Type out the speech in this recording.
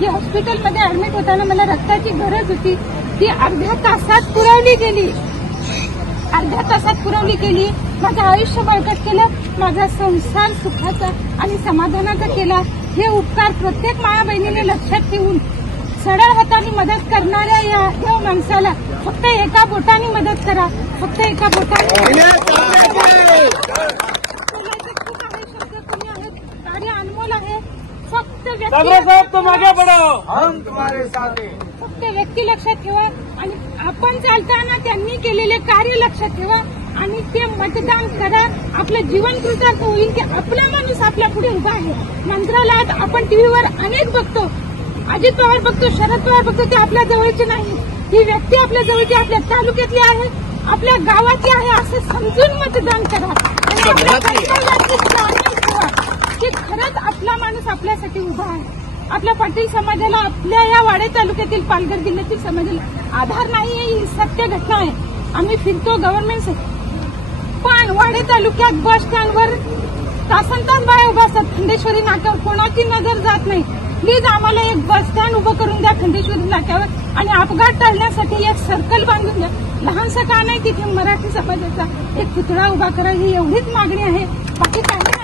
की हॉस्पिटलमध्ये ऍडमिट होताना मला रक्ताची गरज होती, ती अर्ध्या तासात पुरवली गेली. माझं आयुष्य बळकट केलं, माझा संसार सुखाचा आणि समाधानाचा केला. हे उपकार प्रत्येक माया बहिणीने लक्षात ठेवून सरळ हाताने मदत करणाऱ्या या देव माणसाला फक्त एका बोटाने मदत करा, फक्त एका बोटाने. कार्य अनमोल आहे. फक्त व्यक्ती लक्षात ठेवा आणि आपण चालताना त्यांनी केलेले कार्य लक्षात ठेवा आणि ते मतदान करा. आपलं जीवन कृतार्थ होईल की आपला माणूस आपल्या पुढे उभा आहे. मंत्रालयात आपण टीव्हीवर अनेक बघतो, अजित पवार बघतो, शरद पवार बघतो, ते आपल्या जवळचे नाही. ही व्यक्ती आपल्या जवळची, आपल्या तालुक्यातली आहे, आपल्या गावाची आहे असं समजून मतदान करा की खरंच आपला माणूस आपल्यासाठी उभा आहे. आपल्या पाटील समाजाला, आपल्या या वाडे तालुक्यातील पालघर जिल्ह्यातील समाजाला आधार नाही, ही सत्य घटना आहे. आम्ही फिरतो गव्हर्नमेंट, पण वाडे तालुक्यात बस स्टँडवर तासन बाया उभा असतात. खंडेश्वरी नाक्यावर कोणाची नजर जात नाही. प्लीज आम्हाला एक बस स्टँड उभं करून द्या खंडेश्वरी नाक्यावर आणि अपघात टाळण्यासाठी एक सर्कल बांधून द्या. लहानसं का नाही, तिथे मराठी समाजाचा एक पुतळा उभा करा, ही एवढीच मागणी आहे, बाकी काही नाही.